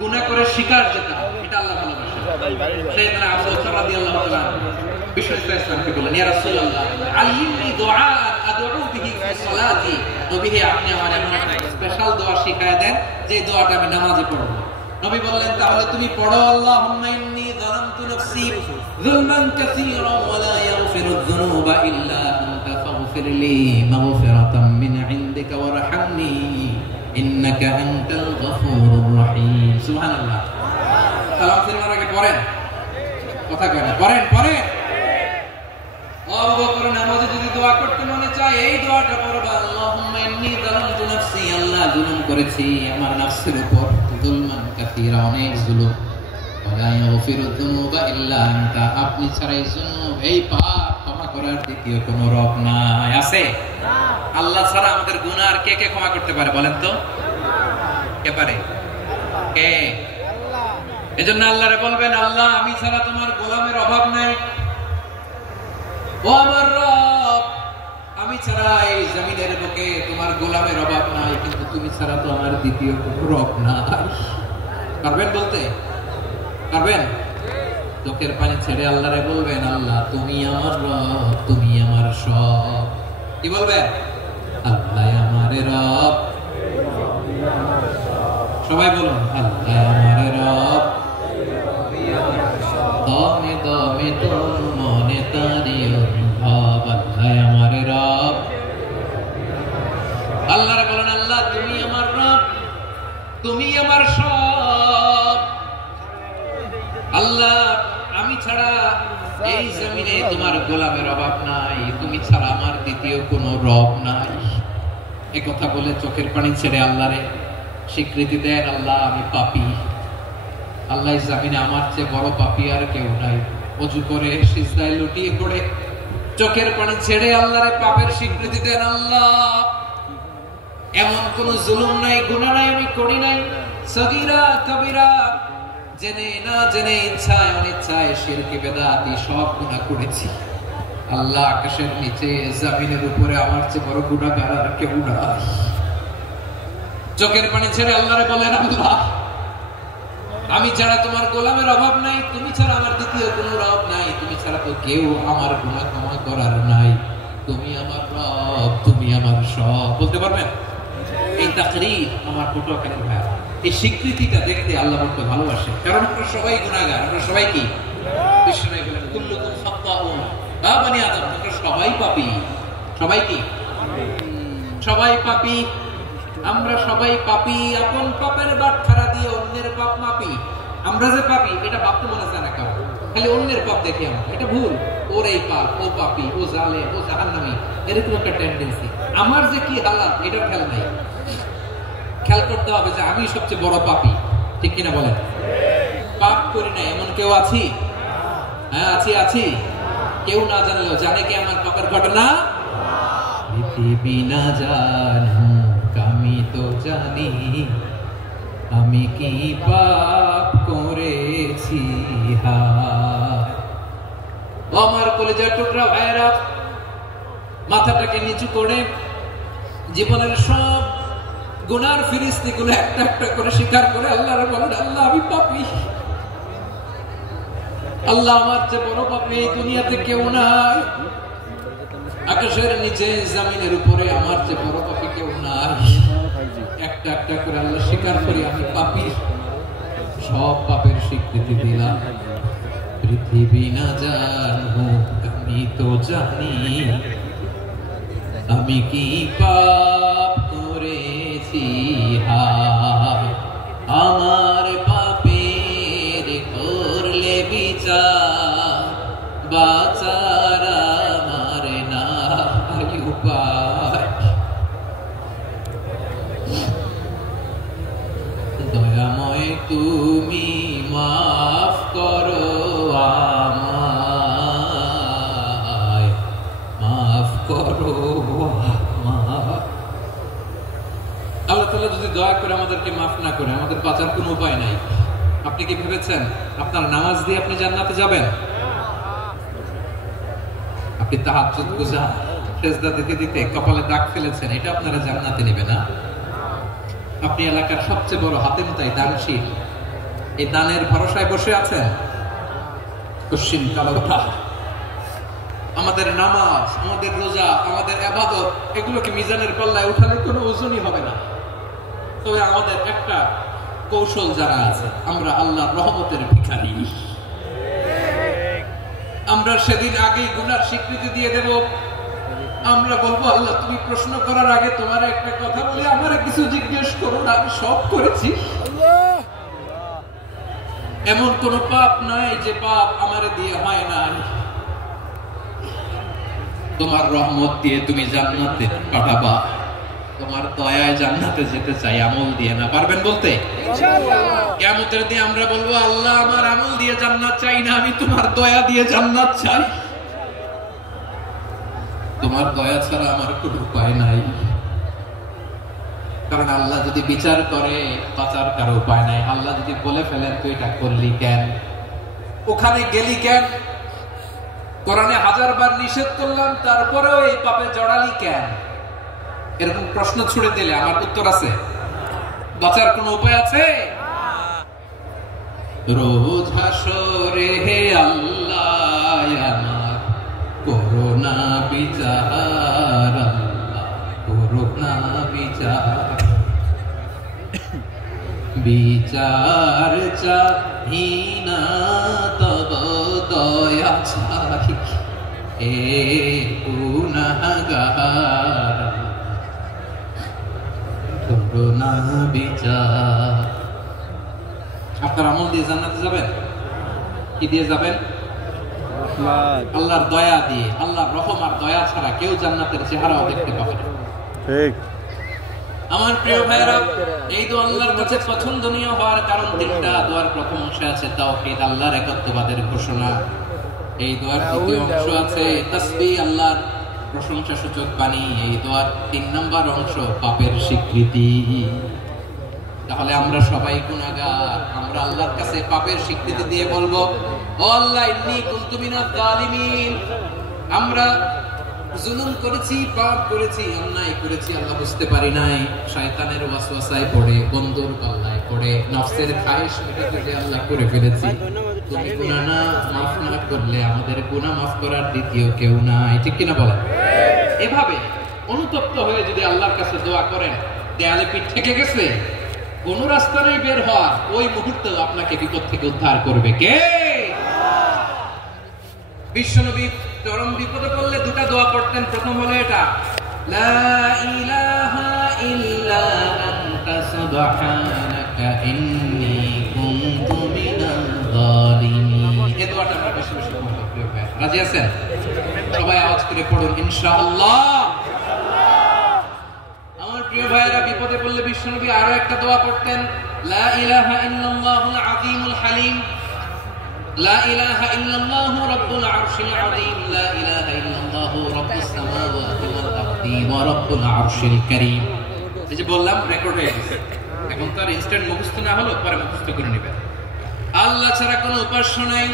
গুনাহ করে শিকার যেটা, এটা আল্লাহ ভালোবাসেন। সাইয়েদনা আবু বকর রাদিয়াল্লাহু তাআলা বিশ্বনবী ইসলামকে বললেন, ইয়া রাসূলুল্লাহ আল্লিমনি দুআ আদউ বিহি ফি সালাতি, নবী আপনি আমার এমন স্পেশাল দোয়া শিখায় দেন যে দোয়াটা আমি নামাজে পড়ব। নবী বললেন, তাহলে তুমি পড়ো, আল্লাহুম্মা ইন্নী যালামতু নাফসি যুলমান কাসীরা ওয়া লা ইয়াগফিরুয যুনুবা ইল্লা আনতা ফাগফিরলি মাগফিরাতাম মিন ইনদিকা ওয়ারহামনি ইন্নাকা আনতাল গফুরুর রহিম। সুবহানাল্লাহ। সালাম ফিরানোর আগে পড়েন, কথা কেন পড়েন পড়েন। আবু বকর নামাজে যদি দোয়া করতে মনে চায় এই দোয়াটা পড়বা, আল্লাহুম্মা ইন্নী যালামতু নাফসি, আল্লাহ জুলুম করেছি আমার নফসের উপর, যুলমান কাসীরা অনেক জুলুম, ওয়া লা ইয়াগফিরুয যুনুবা ইল্লা আনতা, আপনি ছাড়া এই জুনুব এই পাপ ক্ষমা করার দ্বিতীয় কোনো রব নাই। আছে? না। আল্লাহ ছাড়া আমাদের গুনাহ আর কে কে ক্ষমা করতে পারে বলেন তো? কে পারে? কে? আল্লাহ। এজন্য আল্লাহরে বলবেন, আল্লাহ আমি ছাড়া তোমার গোলামের অভাব নাই, ও আমার রব আমি ছাড়া এই জমিনের বুকে তোমার গোলামের অভাব নাই, কিন্তু তুমি ছাড়া তো আমার দ্বিতীয় কোনো রব নাই। পারবেন বলতে? পারবেন? চোখের পানি ছেড়ে আল্লাহরে বলবেন, আল্লাহ তুমি আমার রব, তুমি আমার সব। কি বলবেন? আল্লাহ আমার রব, সবাই বলুন আল্লাহ আমার রব, দমে দমে তোর মনে তারি অনুভব, আল্লাহ আমার রব। আল্লাহরে বলেন, আল্লাহ তুমি আমার রব, তুমি আমার সব। আল্লাহ আমি ছাড়া এই জমিনে তোমার গোলামের অভাব নাই, তুমি ছাড়া আমার দ্বিতীয় কোনো রব নাই। এই কথা বলে চোখের পানি ছেড়ে আল্লাহরে স্বীকৃতি দেন, আল্লাহ আমি পাপী, আল্লাহ জামিনে আমার চেয়ে বড় পাপী আর কেউ নাই। ওযু করে সিজদায় লুটিয়ে পড়ে চোখের পানি ছেড়ে আল্লাহরে পাপের স্বীকৃতি দেন, আল্লাহ এমন কোন জুলুম নাই, গুনাহ নাই আমি করি নাই, সগীরা কবিরা জেনে না জেনে ইচ্ছায় অনিচ্ছায় শিরকে বেদাতি সব গুনাহ করেছি। আল্লাহ আকাশের নিচে জমিনের উপরে আমার চেয়ে বড় গুনাহগার আর কেউ নাই। চোখের পানি ছেড়ে আল্লাহরে বলেন, আল্লাহ আমি ছাড়া তোমার গোলামের অভাব নাই, তুমি ছাড়া আমার দ্বিতীয় কোনো রব নাই, তুমি ছাড়া তো কেউ আমার গুনাহ ক্ষমা করার নাই, তুমি আমার রব, তুমি আমার সব। বলতে পারবেন? এই তাকরীর আমার পটুয়াখালীর ভাই, এই স্বীকৃতিটা দেখতে আল্লাহ বড় ভালোবাসে, কারণ আমরা সবাই গুনাহগার, আমরা সবাই কি? বিশ্বনবী বলেন, কুল্লুকুম খাত্তাউন ইয়া বনি আদম, তোমরা সবাই পাপী। সবাই কি? সবাই পাপী, আমরা সবাই পাপী। আপন পাপের বাটখারা দিয়ে অন্যের পাপ মাপি। আমরা যে পাপী এটা ভাবতে মনে চায় না কারণ, খালি অন্যের পাপ দেখি আমরা, এটা ভুল। ওর এই পাপ, ও পাপী, ও জালেম, ও জাহান্নামী, এরকম একটা টেন্ডেন্সি। আমার যে কি হালাত এটা খেয়াল নাই। খেয়াল করতে হবে যে আমি সবচেয়ে বড় পাপী, ঠিক কিনা বলেন? পাপ করি না এমন কেউ আছি? হ্যাঁ আছি, আছি। কেউ না জানলেও জানে কি আমার পাপের ঘটনা? পৃথিবী না জানুক আমি তো জানি আমি কি পাপ করেছি। আমার কলেজার টুকরা ভাইরা, মাথাটাকে নিচু করে জীবনের সব গুনার ফিরিস্তিগুলো একটা একটা করে স্বীকার করে আল্লাহরে বলেন, আল্লাহ আমি পাপী, আল্লাহ আমার চেয়ে বড় পাপী এই দুনিয়াতে কেউ নাই, আকাশের নিচে জমিনের উপরে আমার চেয়ে বড় পাপী কেউ নাই। একটা একটা করে আল্লাহ স্বীকার করি আমি পাপী, সব পাপের স্বীকৃতি দিলাম। পৃথিবী না জানুক আমি তো জানি আমি কি পাপ করেছি। আমার পাপের করলে বিচার, বাঁচার আমার নাই উপায়। দয়াময় তুমি মাফ করো আমায়, মাফ করো আমায়। আল্লাহ তাআলা যদি দয়া করে আমাদেরকে মাফ না করে, আমাদের বাঁচার কোনো উপায় নাই। আপনি কি ভেবেছেন আপনার নামাজ দিয়ে আপনি জান্নাতে যাবেন? আপনি তাহাজ্জুদ গুজার সেজদা দিতে দিতে কপালে দাগ ফেলেছেন, এটা আপনারা জান্নাতে নেবে না। আপনি এলাকার সবচেয়ে বড় হাতেম তাই দানশীল, এই দানের ভরসায় বসে আছেন? কশিন কালো ওঠা। আমাদের নামাজ, আমাদের রোজা, আমাদের ইবাদত, এগুলোকে মিজানের পাল্লায় উঠালে কোনো ওজনই হবে না। তবে আমাদের একটা কৌশল জানা আছে, আমরা আল্লাহর রহমতের ভিখারি। আমরা সেদিন আগেই গুনার স্বীকৃতি দিয়ে দেব। আমরা বলবো, আল্লাহ তুমি প্রশ্ন করার আগে তোমার একটা কথা বলি, আমারে কিছু জিজ্ঞেস করো না, আমি সব করেছি। এমন কোন পাপ নাই যে পাপ আমারে দিয়ে হয় না। তোমার রহমত দিয়ে তুমি জান্নাতে পাঠাবা, তোমার দয়ায় জান্নাতে যেতে চাই, আমল দিয়ে না। পারবেন বলতে? ইনশাআল্লাহ। কিয়ামতের দিন আমরা বলবো, আল্লাহ আমার আমল দিয়ে জান্নাত চাই না, আমি তোমার দয়া দিয়ে জান্নাত চাই। তোমার দয়া ছাড়া আমার কোনো উপায় নাই। কারণ আল্লাহ যদি বিচার করে, বাঁচার কারো উপায় নাই। আল্লাহ যদি বলে ফেলেন তুই এটা করলি কেন, ওখানে গেলি কেন, কোরআনে 1000 বার নিষেধ করলাম তারপরেও এই পাপে জড়ালি কেন, এরকম প্রশ্ন ছুড়ে দিলে আমার উত্তর আছে? বাঁচার কোন উপায় আছে? রোজ হাসরে হে আল্লাহ আমার করোনা বিচার, আল্লাহ করোনা বিচার, বিচার চাহি না তব দয়া চাই, এ গুনাহগার করোনা বিচার। আপনার আমল দিয়ে জান্নাতে যাবেন? কি দিয়ে যাবেন? আল্লাহর দয়া দিয়ে। আল্লাহর রহম আর দয়া ছাড়া কেউ জান্নাতের চেহারাও দেখতে পাবে না। ঠিক। আমার প্রিয় ভাইরা, এই দোয়া আল্লাহর কাছে পছন্দনীয় হওয়ার কারণ তিনটা। দোয়ার প্রথম অংশে আছে তাওহীদ, আল্লাহর একত্ববাদের ঘোষণা। এই দোয়ার দ্বিতীয় অংশ আছে তাসবিহ, আল্লাহর প্রশংসা সূচক বাণী। এই দোয়ার 3 নম্বর অংশ পাপের স্বীকৃতি। তাহলে আমরা সবাই গুনাহগার। আমরা আল্লাহর কাছে পাপের স্বীকৃতি দিয়ে বলবো, ও আল্লাহ ইন্নী কুনতু মিনাজ জালিমিন, আমরা জুলুম করেছি, পাপ করেছি, অন্যায় করেছি, আল্লাহ বুঝতে পারি নাই, শয়তানের ওয়াসওয়াসায় পড়ে, বন্ধুর পাল্লায় পড়ে, নফসের খায়েশ মেটাতে যে আল্লাহ করে ফেলেছি। তুমি গুনাহ না মাফ না করলে আমাদের গুনাহ মাফ করার দ্বিতীয় কেউ নাই। ঠিক কিনা বলেন? এভাবে অনুতপ্ত হয়ে যদি আল্লাহর কাছে দোয়া করেন, দেয়ালে পিঠ থেকে গেছে, কোন রাস্তা নেই বের হওয়ার, ওই মুহূর্তে আপনাকে বিপদ থেকে উদ্ধার করবে কে? বিশ্বনবী চরম বিপদে পড়লে দুটা দোয়া পড়তেন। প্রথম হলো এটা, লা ইলাহা ইল্লা আনতা সুবহানাকা ইন্নী কুনতু মিনাল যালিমিন। এই দোয়াটা আমরা বেশি বেশি পড়ব। প্রিয় ভাই, রাজি আছেন? সবাই আওয়াজ করে পড়ুন ইনশাআল্লাহ। আমার প্রিয় ভাইরা, বিপদে পড়লে বিশ্বনবী আরো একটা দোয়া পড়তেন, লা ইলাহা ইল্লাল্লাহুল আযীমুল হালিম, লা ইলাহা ইল্লাল্লাহু রাব্বুল আরশিল আযীম, লা ইলাহা ইল্লাল্লাহু রাব্বুস সামাওয়াতি ওয়াল আরদি ওয়া রাব্বুল আরশিল কারীম। এই যে বললাম, রেকর্ড হয়ে গেছে। এখন তো আর ইনস্ট্যান্ট মুখস্থ না হলো, পরে মুখস্থ করে নেবেন। আল্লাহ ছাড়া কোনো উপাস্য নাই।